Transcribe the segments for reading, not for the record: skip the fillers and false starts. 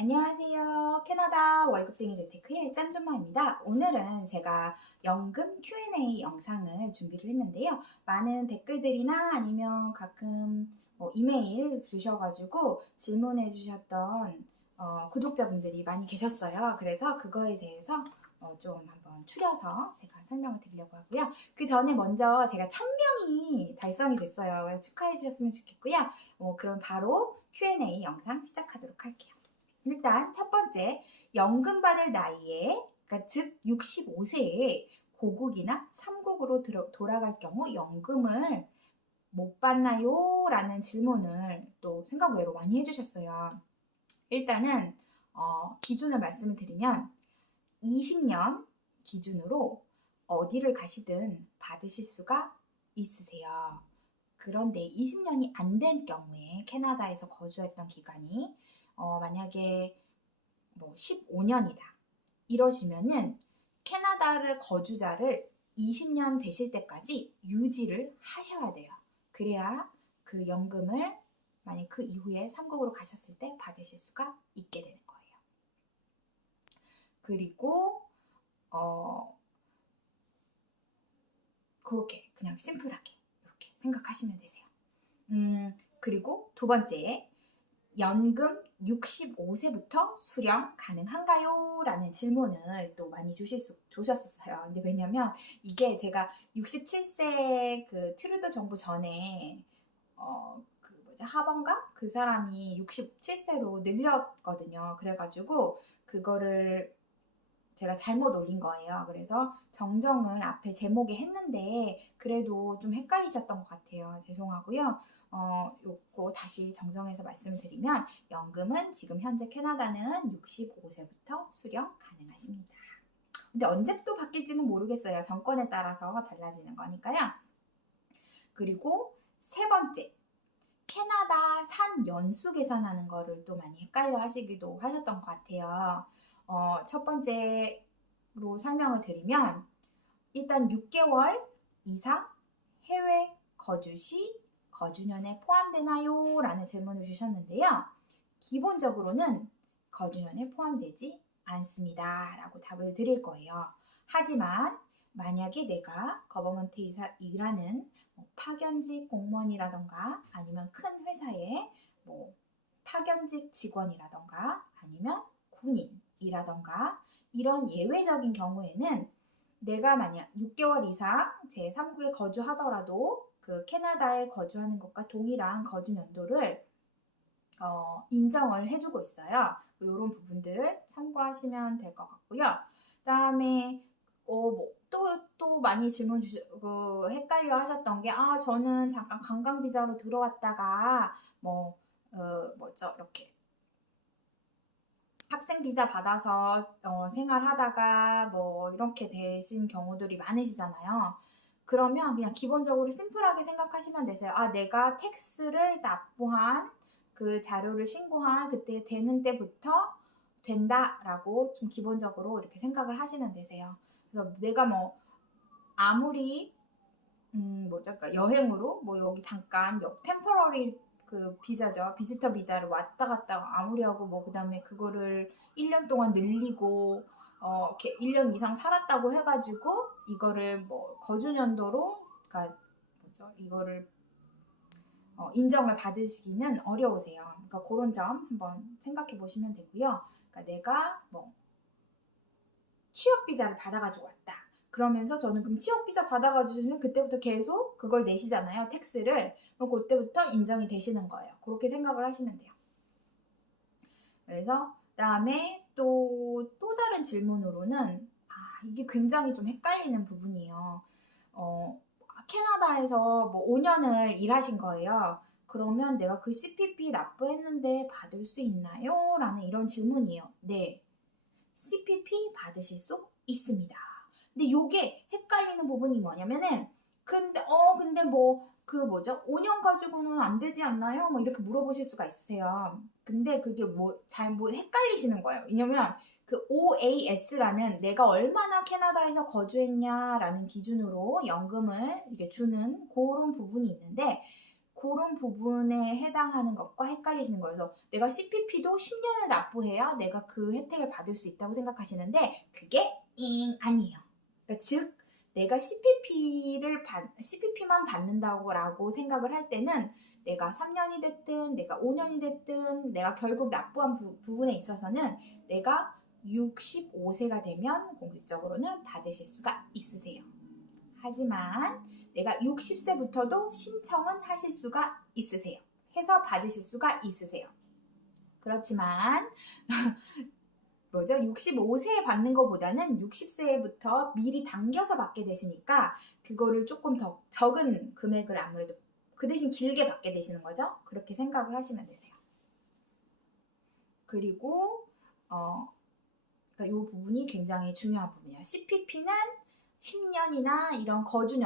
안녕하세요. 캐나다 월급쟁이 재테크의 짠준마입니다. 오늘은 제가 연금 Q&A 영상을 준비를 했는데요. 많은 댓글들이나 아니면 가끔 이메일 주셔가지고 질문해 주셨던 구독자분들이 많이 계셨어요. 그래서 그거에 대해서 좀 한번 추려서 제가 설명을 드리려고 하고요. 그 전에 먼저 제가 1000명이 달성이 됐어요. 그래서 축하해 주셨으면 좋겠고요. 그럼 바로 Q&A 영상 시작하도록 할게요. 일단 첫 번째, 연금 받을 나이에, 그러니까 즉 65세에 고국이나 삼국으로 돌아갈 경우 연금을 못 받나요? 라는 질문을 또 생각 외로 많이 해주셨어요. 일단은 기준을 말씀을 드리면 20년 기준으로 어디를 가시든 받으실 수가 있으세요. 그런데 20년이 안 된 경우에 캐나다에서 거주했던 기간이 만약에 뭐 15년이다 이러시면은 캐나다를 거주자를 20년 되실 때까지 유지를 하셔야 돼요. 그래야 그 연금을 만약 그 이후에 삼국으로 가셨을 때 받으실 수가 있게 되는 거예요. 그리고 그렇게 그냥 심플하게 이렇게 생각하시면 되세요. 그리고 두 번째, 연금 65세부터 수령 가능한가요? 라는 질문을 또 많이 주셨었어요. 근데 왜냐면 이게 제가 67세 그 트루도 정부 전에 하번가? 그 사람이 67세로 늘렸거든요. 그래가지고 그거를 제가 잘못 올린 거예요. 그래서 정정을 앞에 제목에 했는데 그래도 좀 헷갈리셨던 것 같아요. 죄송하고요. 요거 다시 정정해서 말씀을 드리면 연금은 지금 현재 캐나다는 65세부터 수령 가능하십니다. 근데 언제부터 바뀔지는 모르겠어요. 정권에 따라서 달라지는 거니까요. 그리고 세 번째, 캐나다 산 연수 계산하는 거를 또 많이 헷갈려 하시기도 하셨던 것 같아요. 첫 번째로 설명을 드리면 일단 6개월 이상 해외 거주 시 거주년에 포함되나요? 라는 질문을 주셨는데요. 기본적으로는 거주년에 포함되지 않습니다. 라고 답을 드릴 거예요. 하지만 만약에 내가 거버먼트에서 일하는 파견직 공무원이라던가 아니면 큰 회사의 파견직 직원이라던가 아니면 군인이라던가 이런 예외적인 경우에는 내가 만약 6개월 이상 제3국에 거주하더라도 그 캐나다에 거주하는 것과 동일한 거주 연도를 인정을 해주고 있어요. 이런 부분들 참고하시면 될 것 같고요. 다음에 또 많이 질문 헷갈려 하셨던 게 저는 잠깐 관광 비자로 들어왔다가 이렇게 학생 비자 받아서 생활하다가 이렇게 되신 경우들이 많으시잖아요. 그러면 그냥 기본적으로 심플하게 생각하시면 되세요. 내가 텍스를 납부한 그 자료를 신고한 그때 되는 때부터 된다라고 좀 기본적으로 이렇게 생각을 하시면 되세요. 그래서 내가 아무리 그러니까 여행으로 여기 잠깐 템퍼러리 그 비자죠. 비지터 비자를 왔다 갔다 아무리 하고 그다음에 그거를 1년 동안 늘리고 이렇게 1년 이상 살았다고 해가지고 이거를 거주 연도로 그러니까 이거를 인정을 받으시기는 어려우세요. 그러니까 그런 점 한번 생각해 보시면 되고요. 그러니까 내가 취업 비자를 받아가지고 왔다. 그러면서 저는 그럼 취업 비자 받아가지고 그때부터 계속 그걸 내시잖아요. 텍스를. 그럼 그때부터 인정이 되시는 거예요. 그렇게 생각을 하시면 돼요. 그래서 그다음에 또 다른 질문으로는 이게 굉장히 좀 헷갈리는 부분이에요. 캐나다에서 5년을 일하신 거예요. 그러면 내가 그 CPP 납부했는데 받을 수 있나요? 라는 이런 질문이에요. 네. CPP 받으실 수 있습니다. 근데 요게 헷갈리는 부분이 뭐냐면은 근데 5년 가지고는 안 되지 않나요? 이렇게 물어보실 수가 있으세요. 근데 그게 헷갈리시는 거예요. 왜냐면 그 OAS라는 내가 얼마나 캐나다에서 거주했냐라는 기준으로 연금을 이게 주는 그런 부분이 있는데 그런 부분에 해당하는 것과 헷갈리시는 거여서 내가 CPP도 10년을 납부해야 내가 그 혜택을 받을 수 있다고 생각하시는데 그게 아니에요. 그러니까 즉 내가 CPP만 받는다고 생각을 할 때는 내가 3년이 됐든 내가 5년이 됐든 내가 결국 납부한 부분에 있어서는 내가 65세가 되면 공식적으로는 받으실 수가 있으세요. 하지만 내가 60세부터도 신청은 하실 수가 있으세요. 해서 받으실 수가 있으세요. 그렇지만 65세에 받는 것보다는 60세부터 미리 당겨서 받게 되시니까 그거를 조금 더 적은 금액을 아무래도 그 대신 길게 받게 되시는 거죠. 그렇게 생각을 하시면 되세요. 그리고 그러니까 이 부분이 굉장히 중요한 부분이에요. CPP는 10년이나 이런 거주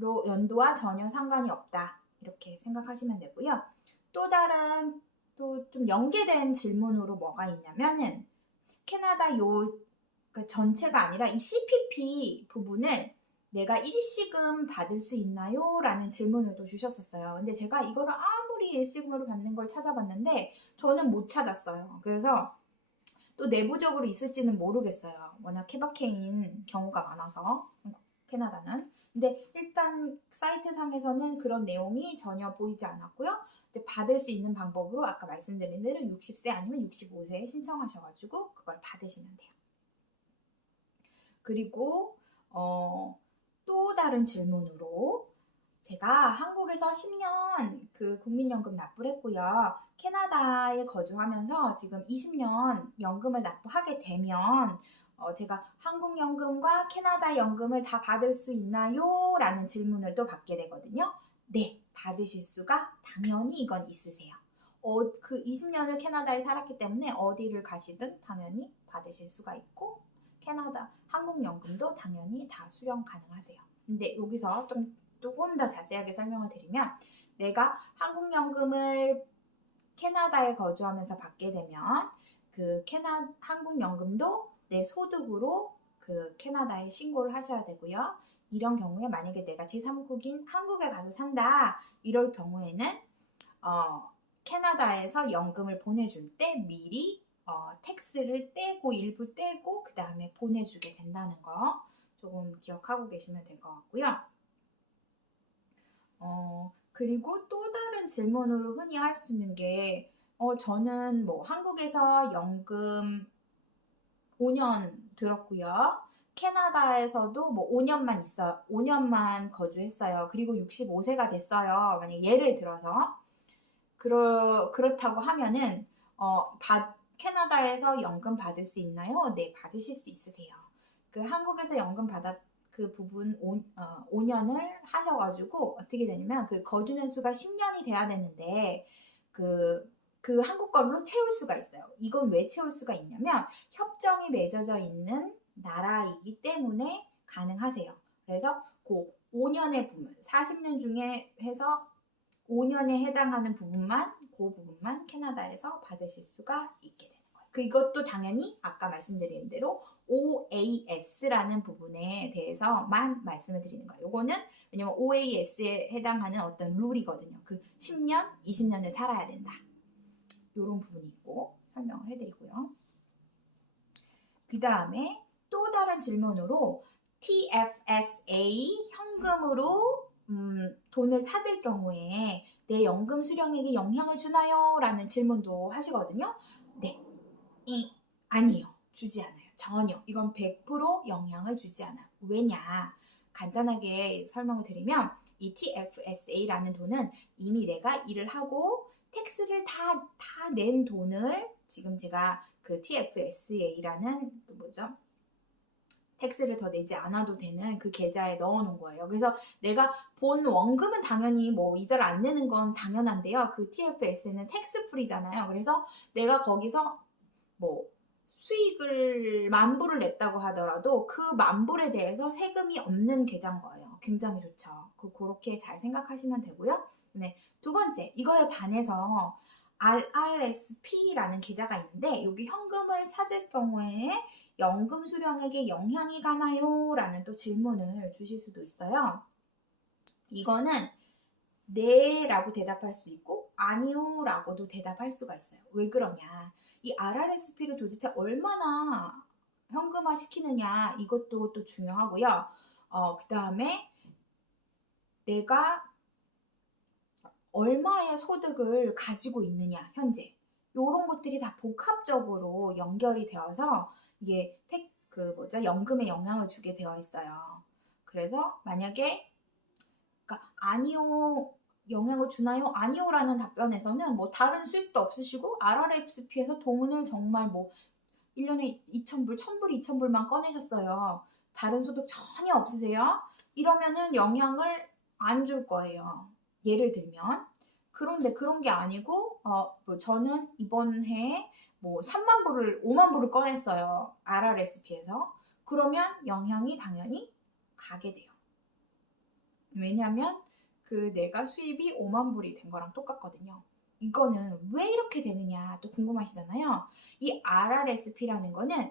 연도와 전혀 상관이 없다. 이렇게 생각하시면 되고요. 또 다른 또 좀 연계된 질문으로 뭐가 있냐면은 캐나다 그러니까 전체가 아니라 이 CPP 부분을 내가 일시금 받을 수 있나요? 라는 질문을 또 주셨었어요. 근데 제가 이거를 아무리 일시금으로 받는 걸 찾아봤는데 저는 못 찾았어요. 그래서 또 내부적으로 있을지는 모르겠어요. 워낙 케바케인 경우가 많아서 캐나다는. 근데 일단 사이트 상에서는 그런 내용이 전혀 보이지 않았고요. 받을 수 있는 방법으로 아까 말씀드린 대로 60세 아니면 65세에 신청하셔가지고 그걸 받으시면 돼요. 그리고 또 다른 질문으로 제가 한국에서 10년 그 국민연금 납부를 했고요. 캐나다에 거주하면서 지금 20년 연금을 납부하게 되면 제가 한국 연금과 캐나다 연금을 다 받을 수 있나요? 라는 질문을 또 받게 되거든요. 네, 받으실 수가 당연히 이건 있으세요. 그 20년을 캐나다에 살았기 때문에 어디를 가시든 당연히 받으실 수가 있고 캐나다 한국 연금도 당연히 다 수령 가능하세요. 근데 여기서 조금 더 자세하게 설명을 드리면 내가 한국 연금을 캐나다에 거주하면서 받게 되면 그 한국 연금도 내 소득으로 그 캐나다에 신고를 하셔야 되고요. 이런 경우에 만약에 내가 제3국인 한국에 가서 산다 이럴 경우에는 캐나다에서 연금을 보내줄 때 미리 텍스를 떼고 일부 떼고 그 다음에 보내주게 된다는 거 조금 기억하고 계시면 될 것 같고요. 그리고 또 다른 질문으로 흔히 할 수 있는 게 저는 뭐 한국에서 연금 5년 들었고요. 캐나다에서도 뭐 5년만 거주했어요. 그리고 65세가 됐어요. 만약 예를 들어서 그렇다고 하면은 캐나다에서 연금 받을 수 있나요? 네, 받으실 수 있으세요. 그 한국에서 연금 그 부분 5년을 하셔가지고 어떻게 되냐면 그 거주 년수가 10년이 돼야 되는데 그 한국 걸로 채울 수가 있어요. 이건 왜 채울 수가 있냐면 협정이 맺어져 있는 나라이기 때문에 가능하세요. 그래서 그 5년의 부분, 40년 중에 해서 5년에 해당하는 그 부분만 캐나다에서 받으실 수가 있게 되는 거예요. 이것도 당연히 아까 말씀드린 대로 OAS라는 부분에 대해서만 말씀을 드리는 거예요. 요거는 왜냐면 OAS에 해당하는 어떤 룰이거든요. 그 10년, 20년을 살아야 된다. 이런 부분이 있고 설명을 해드리고요. 그 다음에 또 다른 질문으로 TFSA 현금으로 돈을 찾을 경우에 내 연금 수령액에 영향을 주나요? 라는 질문도 하시거든요. 네, 아니에요. 주지 않아요. 전혀. 이건 100% 영향을 주지 않아요. 왜냐? 간단하게 설명을 드리면 이 TFSA라는 돈은 이미 내가 일을 하고 텍스를 다 낸 돈을 지금 제가 그 TFSA라는 텍스를 더 내지 않아도 되는 그 계좌에 넣어놓은 거예요. 그래서 내가 본 원금은 당연히 뭐 이자를 안 내는 건 당연한데요. 그 TFS는 텍스 프리잖아요. 그래서 내가 거기서 뭐 수익을 10,000불을 냈다고 하더라도 그 10,000불에 대해서 세금이 없는 계좌인 거예요. 굉장히 좋죠. 그렇게 잘 생각하시면 되고요. 네, 두 번째, 이거에 반해서 RRSP라는 계좌가 있는데 여기 현금을 찾을 경우에 연금 수령액에 영향이 가나요? 라는 또 질문을 주실 수도 있어요. 이거는 네라고 대답할 수 있고 아니요라고도 대답할 수가 있어요. 왜 그러냐? 이 RRSP를 도대체 얼마나 현금화 시키느냐 이것도 또 중요하고요. 그 다음에 내가 얼마의 소득을 가지고 있느냐 현재 이런 것들이 다 복합적으로 연결이 되어서 이게 연금에 영향을 주게 되어 있어요. 그래서 만약에 그러니까 아니요 영향을 주나요? 아니요라는 답변에서는 뭐 다른 수입도 없으시고 RRSP에서 돈을 정말 뭐 1년에 2,000불, 1,000불, 2,000불만 꺼내셨어요. 다른 소득 전혀 없으세요? 이러면은 영향을 안 줄 거예요. 예를 들면. 그런데 그런 게 아니고 뭐 저는 이번 해에 뭐 3만 불을 5만 불을 꺼냈어요. RRSP에서. 그러면 영향이 당연히 가게 돼요. 왜냐면 내가 수입이 5만 불이 된 거랑 똑같거든요. 이거는 왜 이렇게 되느냐 또 궁금하시잖아요. 이 RRSP라는 거는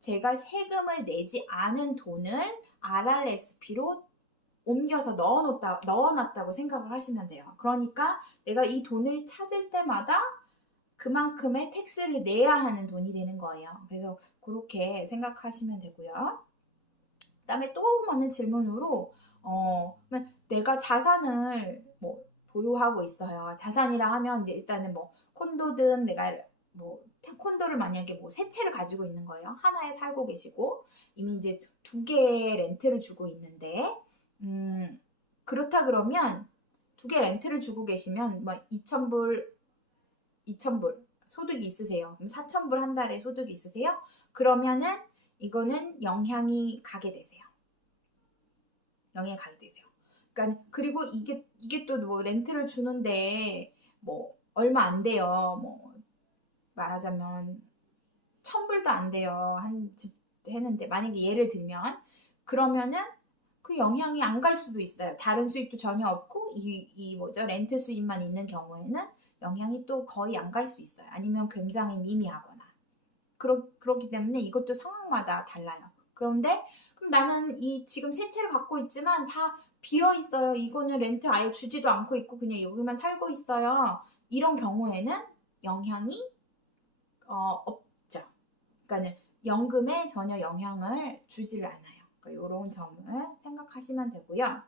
제가 세금을 내지 않은 돈을 RRSP로 옮겨서 넣어놨다고 생각을 하시면 돼요. 그러니까 내가 이 돈을 찾을 때마다 그만큼의 텍스를 내야 하는 돈이 되는 거예요. 그래서 그렇게 생각하시면 되고요. 그 다음에 또 많은 질문으로 내가 자산을 뭐 보유하고 있어요. 자산이라 하면 이제 일단은 뭐 콘도든 내가 뭐 콘도를 만약에 뭐 세 채를 가지고 있는 거예요. 하나에 살고 계시고 이미 이제 2개의 렌트를 주고 있는데 그렇다 그러면 2개 렌트를 주고 계시면 뭐 2,000불 소득이 있으세요. 그럼 4,000불 한 달에 소득이 있으세요? 그러면은 이거는 영향이 가게 되세요. 영향이 가게 되세요. 그러니까 그리고 이게 또 뭐 렌트를 주는데 뭐 얼마 안 돼요. 뭐 말하자면 1,000불도 안 돼요. 한 집 했는데 만약에 예를 들면 그러면은 그 영향이 안 갈 수도 있어요. 다른 수입도 전혀 없고 이 렌트 수입만 있는 경우에는 영향이 또 거의 안 갈 수 있어요. 아니면 굉장히 미미하거나. 그렇기 때문에 이것도 상황마다 달라요. 그런데 그럼 나는 이 지금 세 채를 갖고 있지만 다 비어 있어요. 이거는 렌트 아예 주지도 않고 있고 그냥 여기만 살고 있어요. 이런 경우에는 영향이 없죠. 그러니까는 연금에 전혀 영향을 주지를 않아요. 그러니까 이런 점을 생각하시면 되고요.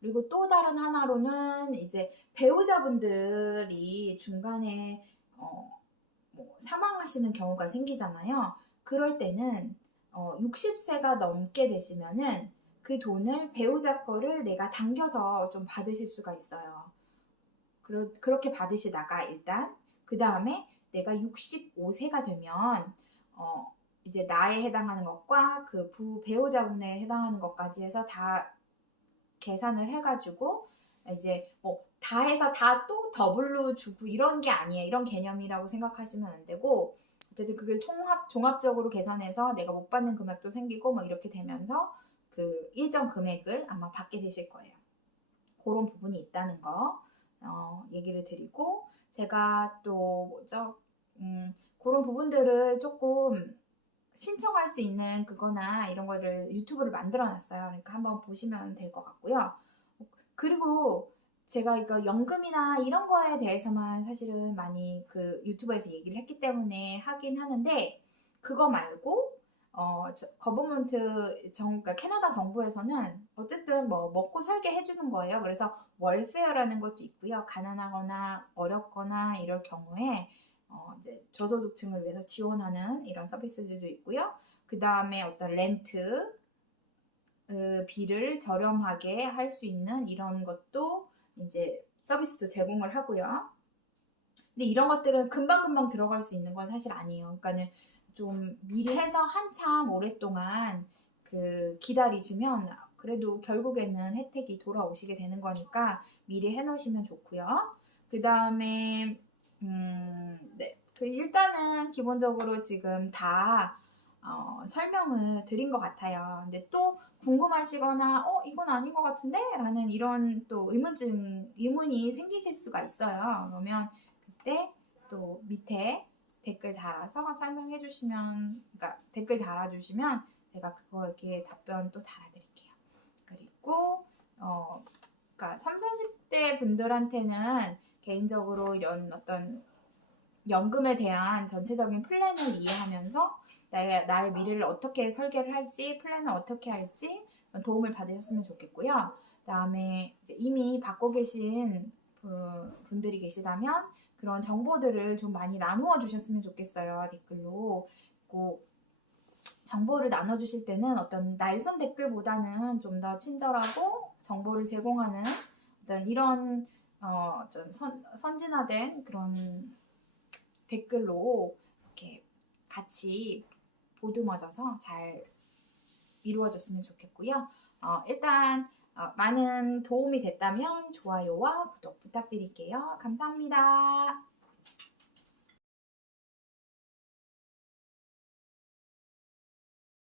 그리고 또 다른 하나로는 이제 배우자분들이 중간에 뭐 사망하시는 경우가 생기잖아요. 그럴 때는 60세가 넘게 되시면은 그 돈을 배우자 거를 내가 당겨서 좀 받으실 수가 있어요. 그렇게 받으시다가 일단 그 다음에 내가 65세가 되면 이제 나에 해당하는 것과 그 배우자분에 해당하는 것까지 해서 다 계산을 해가지고 이제 뭐 다 해서 다 또 더블로 주고 이런 게 아니에요. 이런 개념이라고 생각하시면 안 되고 어쨌든 그게 종합적으로 계산해서 내가 못 받는 금액도 생기고 뭐 이렇게 되면서 그 일정 금액을 아마 받게 되실 거예요. 그런 부분이 있다는 거 얘기를 드리고 제가 또 그런 부분들을 조금 신청할 수 있는 그거나 이런 거를 유튜브를 만들어 놨어요. 그러니까 한번 보시면 될 것 같고요. 그리고 제가 이거 연금이나 이런 거에 대해서만 사실은 많이 그 유튜브에서 얘기를 했기 때문에 하긴 하는데 그거 말고 그러니까 캐나다 정부에서는 어쨌든 뭐 먹고 살게 해주는 거예요. 그래서 월페어라는 것도 있고요. 가난하거나 어렵거나 이럴 경우에 이제 저소득층을 위해서 지원하는 이런 서비스들도 있고요. 그 다음에 어떤 렌트 비를 저렴하게 할 수 있는 이런 것도 이제 서비스도 제공을 하고요. 근데 이런 것들은 금방금방 들어갈 수 있는 건 사실 아니에요. 그러니까는 좀 미리 해서 한참 오랫동안 기다리시면 그래도 결국에는 혜택이 돌아오시게 되는 거니까 미리 해놓으시면 좋고요. 그 다음에 네. 일단은 기본적으로 지금 다 설명을 드린 것 같아요. 근데 또 궁금하시거나 이건 아닌 것 같은데? 라는 이런 또 의문이 생기실 수가 있어요. 그러면 그때 또 밑에 댓글 달아서 설명해 주시면 그러니까 댓글 달아주시면 제가 그거에 답변 또 달아드릴게요. 그리고 그러니까 3, 40대 분들한테는 개인적으로 이런 어떤 연금에 대한 전체적인 플랜을 이해하면서 나의 미래를 어떻게 설계를 할지, 플랜을 어떻게 할지 도움을 받으셨으면 좋겠고요. 그다음에 이미 받고 계신 분들이 계시다면 그런 정보들을 좀 많이 나누어 주셨으면 좋겠어요. 댓글로. 그리고 정보를 나눠주실 때는 어떤 날선 댓글보다는 좀 더 친절하고 정보를 제공하는 어떤 이런 좀 선진화된 그런 댓글로 이렇게 같이 보듬어져서 잘 이루어졌으면 좋겠고요. 일단 많은 도움이 됐다면 좋아요와 구독 부탁드릴게요. 감사합니다.